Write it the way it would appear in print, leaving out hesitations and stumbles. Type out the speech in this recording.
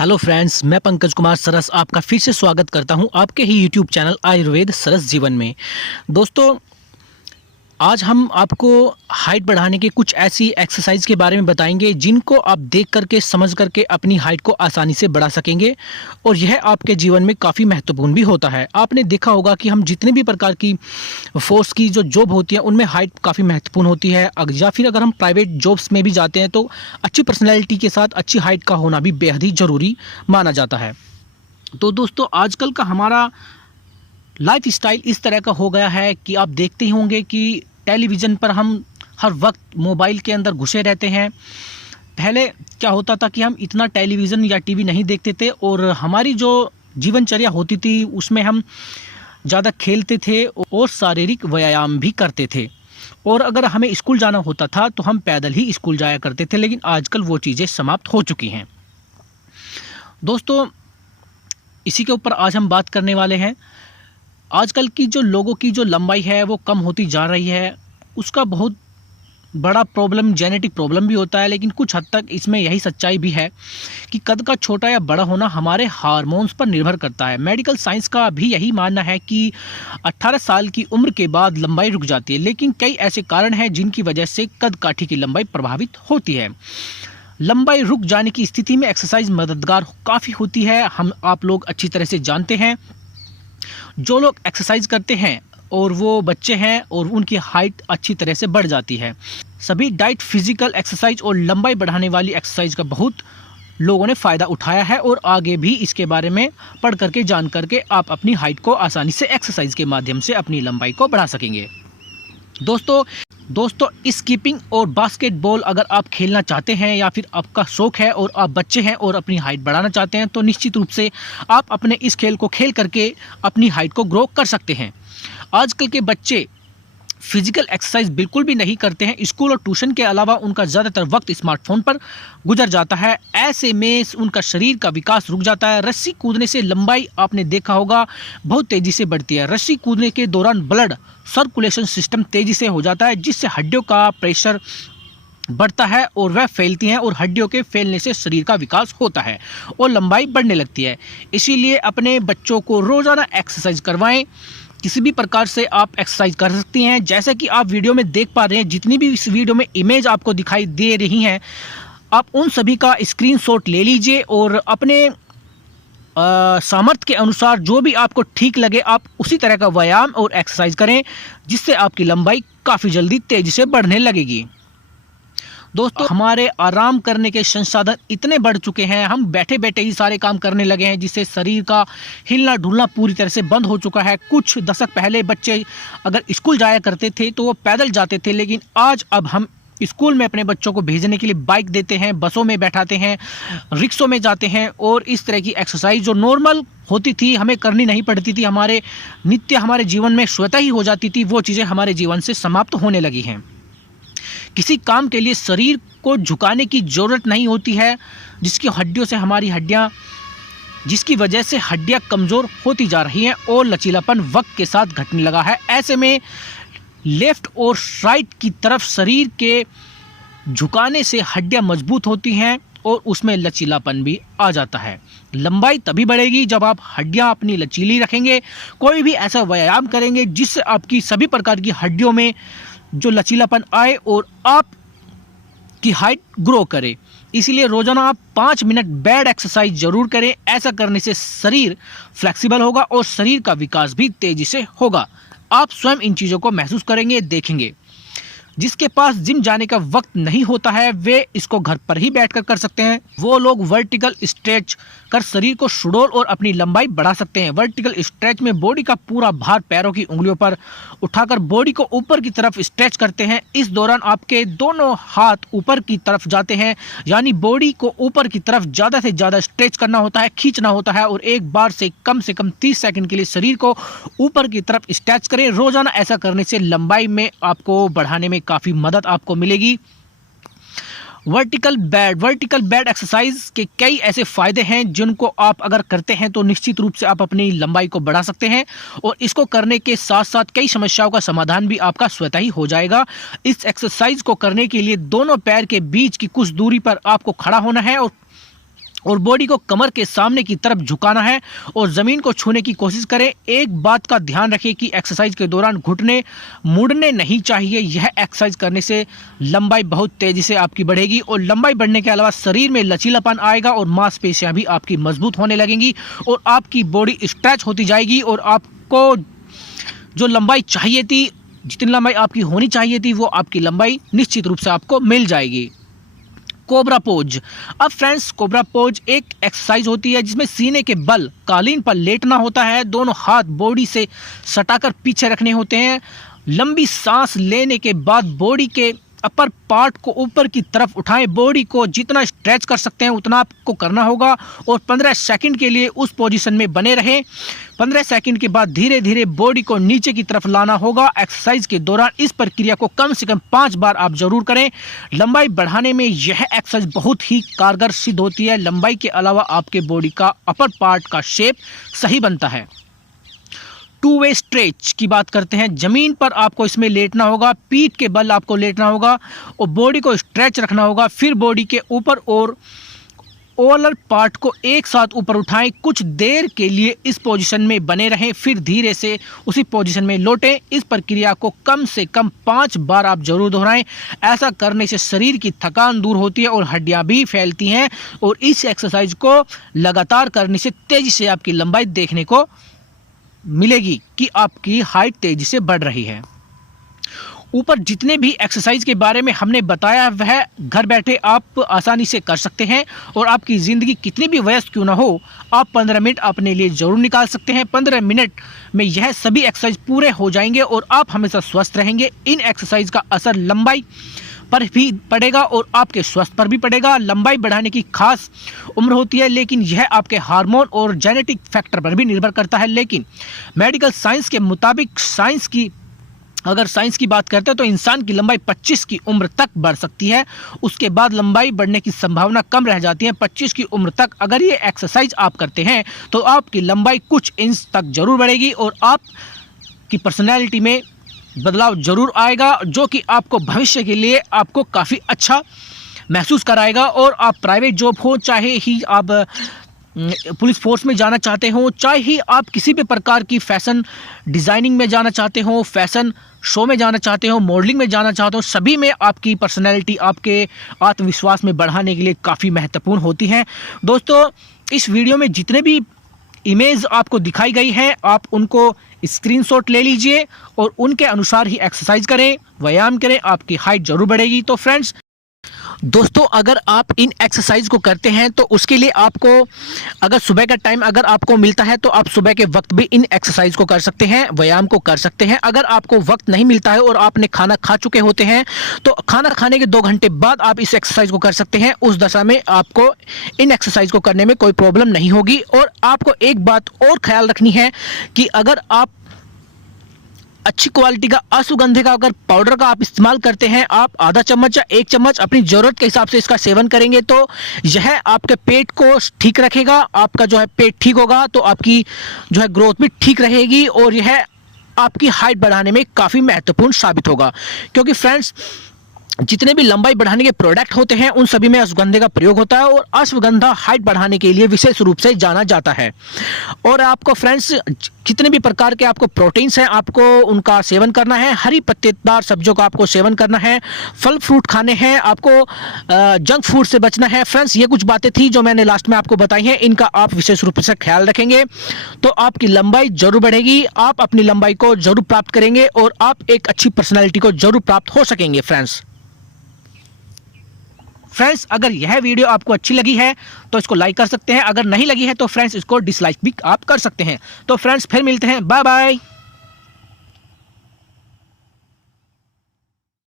Hello friends, मैं पंकज कुमार सरस आपका फिर से स्वागत करता हूं आपके ही यूट्यूब चैनल आयुर्वेद सरस जीवन में। दोस्तों, आज हम आपको हाइट बढ़ाने के कुछ ऐसी एक्सरसाइज के बारे में बताएंगे जिनको आप देख करके समझ करके अपनी हाइट को आसानी से बढ़ा सकेंगे और यह आपके जीवन में काफ़ी महत्वपूर्ण भी होता है। आपने देखा होगा कि हम जितने भी प्रकार की फोर्स की जो जॉब होती है उनमें हाइट काफ़ी महत्वपूर्ण होती है, या फिर अगर हम प्राइवेट जॉब्स में भी जाते हैं तो अच्छी पर्सनैलिटी के साथ अच्छी हाइट का होना भी बेहद ही ज़रूरी माना जाता है। तो दोस्तों, आजकल का हमारा लाइफ स्टाइल इस तरह का हो गया है कि आप देखते ही होंगे कि टेलीविज़न पर हम हर वक्त मोबाइल के अंदर घुसे रहते हैं। पहले क्या होता था कि हम इतना टेलीविज़न या टीवी नहीं देखते थे और हमारी जो जीवनचर्या होती थी उसमें हम ज़्यादा खेलते थे और शारीरिक व्यायाम भी करते थे। और अगर हमें स्कूल जाना होता था तो हम पैदल ही स्कूल जाया करते थे, लेकिन आजकल वो चीज़ें समाप्त हो चुकी हैं। दोस्तों, इसी के ऊपर आज हम बात करने वाले हैं। आजकल की जो लोगों की जो लंबाई है वो कम होती जा रही है। उसका बहुत बड़ा प्रॉब्लम जेनेटिक प्रॉब्लम भी होता है, लेकिन कुछ हद तक इसमें यही सच्चाई भी है कि कद का छोटा या बड़ा होना हमारे हार्मोन्स पर निर्भर करता है। मेडिकल साइंस का भी यही मानना है कि 18 साल की उम्र के बाद लंबाई रुक जाती है, लेकिन कई ऐसे कारण हैं जिनकी वजह से कद काठी की लंबाई प्रभावित होती है। लंबाई रुक जाने की स्थिति में एक्सरसाइज मददगार काफ़ी होती है। आप लोग अच्छी तरह से जानते हैं, जो लोग एक्सरसाइज करते हैं और वो बच्चे हैं और उनकी हाइट अच्छी तरह से बढ़ जाती है। सभी डाइट, फिजिकल एक्सरसाइज और लंबाई बढ़ाने वाली एक्सरसाइज का बहुत लोगों ने फ़ायदा उठाया है और आगे भी इसके बारे में पढ़ करके जान करके आप अपनी हाइट को आसानी से एक्सरसाइज के माध्यम से अपनी लंबाई को बढ़ा सकेंगे। दोस्तों, स्कीपिंग और बास्केटबॉल अगर आप खेलना चाहते हैं या फिर आपका शौक है और आप बच्चे हैं और अपनी हाइट बढ़ाना चाहते हैं तो निश्चित रूप से आप अपने इस खेल को खेल करके अपनी हाइट को ग्रो कर सकते हैं। आजकल के बच्चे फिजिकल एक्सरसाइज बिल्कुल भी नहीं करते हैं। स्कूल और ट्यूशन के अलावा उनका ज़्यादातर वक्त स्मार्टफोन पर गुजर जाता है। ऐसे में उनका शरीर का विकास रुक जाता है। रस्सी कूदने से लंबाई आपने देखा होगा बहुत तेज़ी से बढ़ती है। रस्सी कूदने के दौरान ब्लड सर्कुलेशन सिस्टम तेज़ी से हो जाता है, जिससे हड्डियों का प्रेशर बढ़ता है और वह फैलती हैं और हड्डियों के फैलने से शरीर का विकास होता है और लंबाई बढ़ने लगती है। इसीलिए अपने बच्चों को रोज़ाना एक्सरसाइज करवाएं। किसी भी प्रकार से आप एक्सरसाइज कर सकती हैं। जैसे कि आप वीडियो में देख पा रहे हैं, जितनी भी इस वीडियो में इमेज आपको दिखाई दे रही हैं, आप उन सभी का स्क्रीनशॉट ले लीजिए और अपने सामर्थ्य के अनुसार जो भी आपको ठीक लगे आप उसी तरह का व्यायाम और एक्सरसाइज करें, जिससे आपकी लंबाई काफ़ी जल्दी तेज़ी से बढ़ने लगेगी। दोस्तों, हमारे आराम करने के संसाधन इतने बढ़ चुके हैं, हम बैठे बैठे ही सारे काम करने लगे हैं, जिससे शरीर का हिलना डुलना पूरी तरह से बंद हो चुका है। कुछ दशक पहले बच्चे अगर स्कूल जाया करते थे तो वो पैदल जाते थे, लेकिन अब हम स्कूल में अपने बच्चों को भेजने के लिए बाइक देते हैं, बसों में बैठाते हैं, रिक्शों में जाते हैं और इस तरह की एक्सरसाइज जो नॉर्मल होती थी, हमें करनी नहीं पड़ती थी, हमारे जीवन में स्वतः ही हो जाती थी, वो चीज़ें हमारे जीवन से समाप्त होने लगी हैं। किसी काम के लिए शरीर को झुकाने की ज़रूरत नहीं होती है, जिसकी वजह से हड्डियां कमज़ोर होती जा रही हैं और लचीलापन वक्त के साथ घटने लगा है। ऐसे में लेफ्ट और राइट की तरफ शरीर के झुकाने से हड्डियां मजबूत होती हैं और उसमें लचीलापन भी आ जाता है। लंबाई तभी बढ़ेगी जब आप हड्डियां अपनी लचीली रखेंगे, कोई भी ऐसा व्यायाम करेंगे जिससे आपकी सभी प्रकार की हड्डियों में जो लचीलापन आए और आपकी हाइट ग्रो करे। इसलिए रोजाना आप 5 मिनट बेड एक्सरसाइज जरूर करें। ऐसा करने से शरीर फ्लेक्सिबल होगा और शरीर का विकास भी तेजी से होगा। आप स्वयं इन चीज़ों को महसूस करेंगे, देखेंगे। जिसके पास जिम जाने का वक्त नहीं होता है वे इसको घर पर ही बैठकर कर सकते हैं। वो लोग वर्टिकल स्ट्रेच कर शरीर को सुडौल और अपनी लंबाई बढ़ा सकते हैं। वर्टिकल स्ट्रेच में बॉडी का पूरा भार पैरों की उंगलियों पर उठाकर बॉडी को ऊपर की तरफ स्ट्रेच करते हैं। इस दौरान आपके दोनों हाथ ऊपर की तरफ जाते हैं, यानी बॉडी को ऊपर की तरफ ज़्यादा से ज़्यादा स्ट्रेच करना होता है, खींचना होता है और एक बार से कम 30 सेकंड के लिए शरीर को ऊपर की तरफ स्ट्रेच करें। रोजाना ऐसा करने से लंबाई में आपको बढ़ाने में काफ़ी मदद आपको मिलेगी। वर्टिकल बेड एक्सरसाइज के कई ऐसे फायदे हैं जिनको आप अगर करते हैं तो निश्चित रूप से आप अपनी लंबाई को बढ़ा सकते हैं और इसको करने के साथ साथ कई समस्याओं का समाधान भी आपका स्वतः ही हो जाएगा। इस एक्सरसाइज को करने के लिए दोनों पैर के बीच की कुछ दूरी पर आपको खड़ा होना है और और बॉडी को कमर के सामने की तरफ झुकाना है और ज़मीन को छूने की कोशिश करें। एक बात का ध्यान रखें कि एक्सरसाइज के दौरान घुटने मुड़ने नहीं चाहिए। यह एक्सरसाइज करने से लंबाई बहुत तेज़ी से आपकी बढ़ेगी और लंबाई बढ़ने के अलावा शरीर में लचीलापन आएगा और मांसपेशियां भी आपकी मजबूत होने लगेंगी और आपकी बॉडी स्ट्रेच होती जाएगी और आपको जो लंबाई चाहिए थी, जितनी लंबाई आपकी होनी चाहिए थी, वो आपकी लंबाई निश्चित रूप से आपको मिल जाएगी। Cobra pose. अब फ्रेंड्स, कोबरा पोज एक एक्सरसाइज होती है जिसमें सीने के बल कालीन पर लेटना होता है, दोनों हाथ बॉडी से सटाकर पीछे रखने होते हैं। लंबी सांस लेने के बाद बॉडी के अपर पार्ट को ऊपर की तरफ उठाएं। बॉडी को जितना स्ट्रेच कर सकते हैं उतना आपको करना होगा और 15 सेकंड के लिए उस पोजीशन में बने रहें। 15 सेकंड के बाद धीरे धीरे बॉडी को नीचे की तरफ लाना होगा। एक्सरसाइज के दौरान इस प्रक्रिया को कम से कम 5 बार आप जरूर करें। लंबाई बढ़ाने में यह एक्सरसाइज बहुत ही कारगर सिद्ध होती है। लंबाई के अलावा आपके बॉडी का अपर पार्ट का शेप सही बनता है। टू वे स्ट्रेच की बात करते हैं। जमीन पर आपको इसमें लेटना होगा, पीठ के बल आपको लेटना होगा और बॉडी को स्ट्रेच रखना होगा। फिर बॉडी के ऊपर और ओवलर पार्ट को एक साथ ऊपर उठाएं। कुछ देर के लिए इस पोजीशन में बने रहें, फिर धीरे से उसी पोजीशन में लौटें। इस प्रक्रिया को कम से कम 5 बार आप जरूर दोहराएं। ऐसा करने से शरीर की थकान दूर होती है और हड्डियां भी फैलती हैं और इस एक्सरसाइज को लगातार करने से तेजी से आपकी लंबाई देखने को मिलेगी कि आपकी हाइट तेजी से बढ़ रही है। ऊपर जितने भी एक्सरसाइज के बारे में हमने बताया वह घर बैठे आप आसानी से कर सकते हैं और आपकी ज़िंदगी कितनी भी व्यस्त क्यों ना हो, आप 15 मिनट अपने लिए ज़रूर निकाल सकते हैं। 15 मिनट में यह सभी एक्सरसाइज पूरे हो जाएंगे और आप हमेशा स्वस्थ रहेंगे। इन एक्सरसाइज का असर लंबाई पर भी पड़ेगा और आपके स्वास्थ्य पर भी पड़ेगा। लंबाई बढ़ाने की खास उम्र होती है, लेकिन यह आपके हार्मोन और जेनेटिक फैक्टर पर भी निर्भर करता है। लेकिन मेडिकल साइंस के मुताबिक अगर साइंस की बात करते हैं तो इंसान की लंबाई 25 की उम्र तक बढ़ सकती है। उसके बाद लंबाई बढ़ने की संभावना कम रह जाती है। 25 की उम्र तक अगर ये एक्सरसाइज आप करते हैं तो आपकी लंबाई कुछ इंच तक जरूर बढ़ेगी और आपकी पर्सनैलिटी में बदलाव जरूर आएगा, जो कि आपको भविष्य के लिए आपको काफ़ी अच्छा महसूस कराएगा। और आप प्राइवेट जॉब हो, चाहे ही आप पुलिस फोर्स में जाना चाहते हो, चाहे ही आप किसी भी प्रकार की फैशन डिज़ाइनिंग में जाना चाहते हो, फैशन शो में जाना चाहते हो, मॉडलिंग में जाना चाहते हो, सभी में आपकी पर्सनैलिटी आपके आत्मविश्वास में बढ़ाने के लिए काफ़ी महत्वपूर्ण होती है। दोस्तों, इस वीडियो में जितने भी इमेज आपको दिखाई गई है आप उनको स्क्रीनशॉट ले लीजिए और उनके अनुसार ही एक्सरसाइज करें, व्यायाम करें, आपकी हाइट जरूर बढ़ेगी। तो फ्रेंड्स, दोस्तों, अगर आप इन एक्सरसाइज को करते हैं तो उसके लिए आपको अगर सुबह का टाइम अगर आपको मिलता है तो आप सुबह के वक्त भी इन एक्सरसाइज को कर सकते हैं, व्यायाम को कर सकते हैं। अगर आपको वक्त नहीं मिलता है और आपने खाना खा चुके होते हैं तो खाना खाने के 2 घंटे बाद आप इस एक्सरसाइज को कर सकते हैं। उस दशा में आपको इन एक्सरसाइज को करने में कोई प्रॉब्लम नहीं होगी। और आपको एक बात और ख्याल रखनी है कि अगर आप अच्छी क्वालिटी का अश्वगंधे का अगर पाउडर का आप इस्तेमाल करते हैं, आप आधा चम्मच या 1 चम्मच अपनी ज़रूरत के हिसाब से इसका सेवन करेंगे तो यह आपके पेट को ठीक रखेगा। आपका जो है पेट ठीक होगा तो आपकी जो है ग्रोथ भी ठीक रहेगी और यह आपकी हाइट बढ़ाने में काफ़ी महत्वपूर्ण साबित होगा। क्योंकि फ्रेंड्स, जितने भी लंबाई बढ़ाने के प्रोडक्ट होते हैं उन सभी में अश्वगंधे का प्रयोग होता है और अश्वगंधा हाइट बढ़ाने के लिए विशेष रूप से जाना जाता है। और आपको फ्रेंड्स, जितने भी प्रकार के आपको प्रोटीन्स हैं आपको उनका सेवन करना है। हरी पत्तेदार सब्जियों का आपको सेवन करना है, फल फ्रूट खाने हैं, आपको जंक फूड से बचना है। फ्रेंड्स, ये कुछ बातें थी जो मैंने लास्ट में आपको बताई हैं, इनका आप विशेष रूप से ख्याल रखेंगे तो आपकी लंबाई जरूर बढ़ेगी, आप अपनी लंबाई को जरूर प्राप्त करेंगे और आप एक अच्छी पर्सनैलिटी को जरूर प्राप्त हो सकेंगे। फ्रेंड्स, अगर यह वीडियो आपको अच्छी लगी है तो इसको लाइक कर सकते हैं, अगर नहीं लगी है तो फ्रेंड्स इसको डिसलाइक भी आप कर सकते हैं। तो फ्रेंड्स, फिर मिलते हैं, बाय बाय।